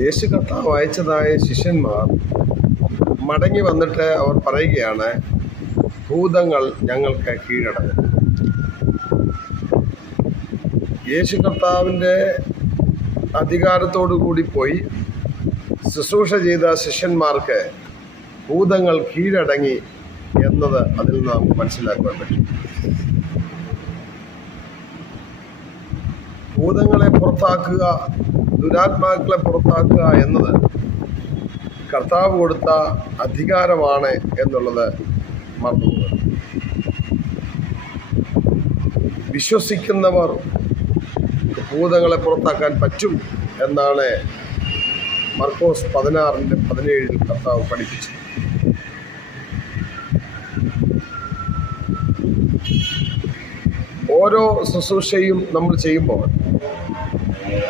യേശു കർത്താവ് അയച്ചതായ ശിഷ്യന്മാർ മടങ്ങി വന്നിട്ട് അവർ പറയുകയാണ്, ഭൂതങ്ങൾ ഞങ്ങൾക്ക് കീഴടങ്ങും. യേശു കർത്താവിൻ്റെ അധികാരത്തോടു കൂടി പോയി ശുശ്രൂഷ ചെയ്ത ശിഷ്യന്മാർക്ക് ഭൂതങ്ങൾ കീഴടങ്ങി എന്നത് അതിൽ നിന്ന് നമുക്ക് മനസ്സിലാക്കാൻ പറ്റും. ഭൂതങ്ങളെ പുറത്താക്കുക, ദുരാത്മാക്കളെ പുറത്താക്കുക എന്നത് കർത്താവ് കൊടുത്ത അധികാരമാണ് എന്നുള്ളത് മറന്നുപോകുന്നത്. വിശ്വസിക്കുന്നവർ ഭൂതങ്ങളെ പുറത്താക്കാൻ പറ്റും എന്നാണ് മർക്കോസ് 16:17 കർത്താവ് പഠിപ്പിച്ചത്. ഓരോ ശുശ്രൂഷയും നമ്മൾ ചെയ്യുമ്പോൾ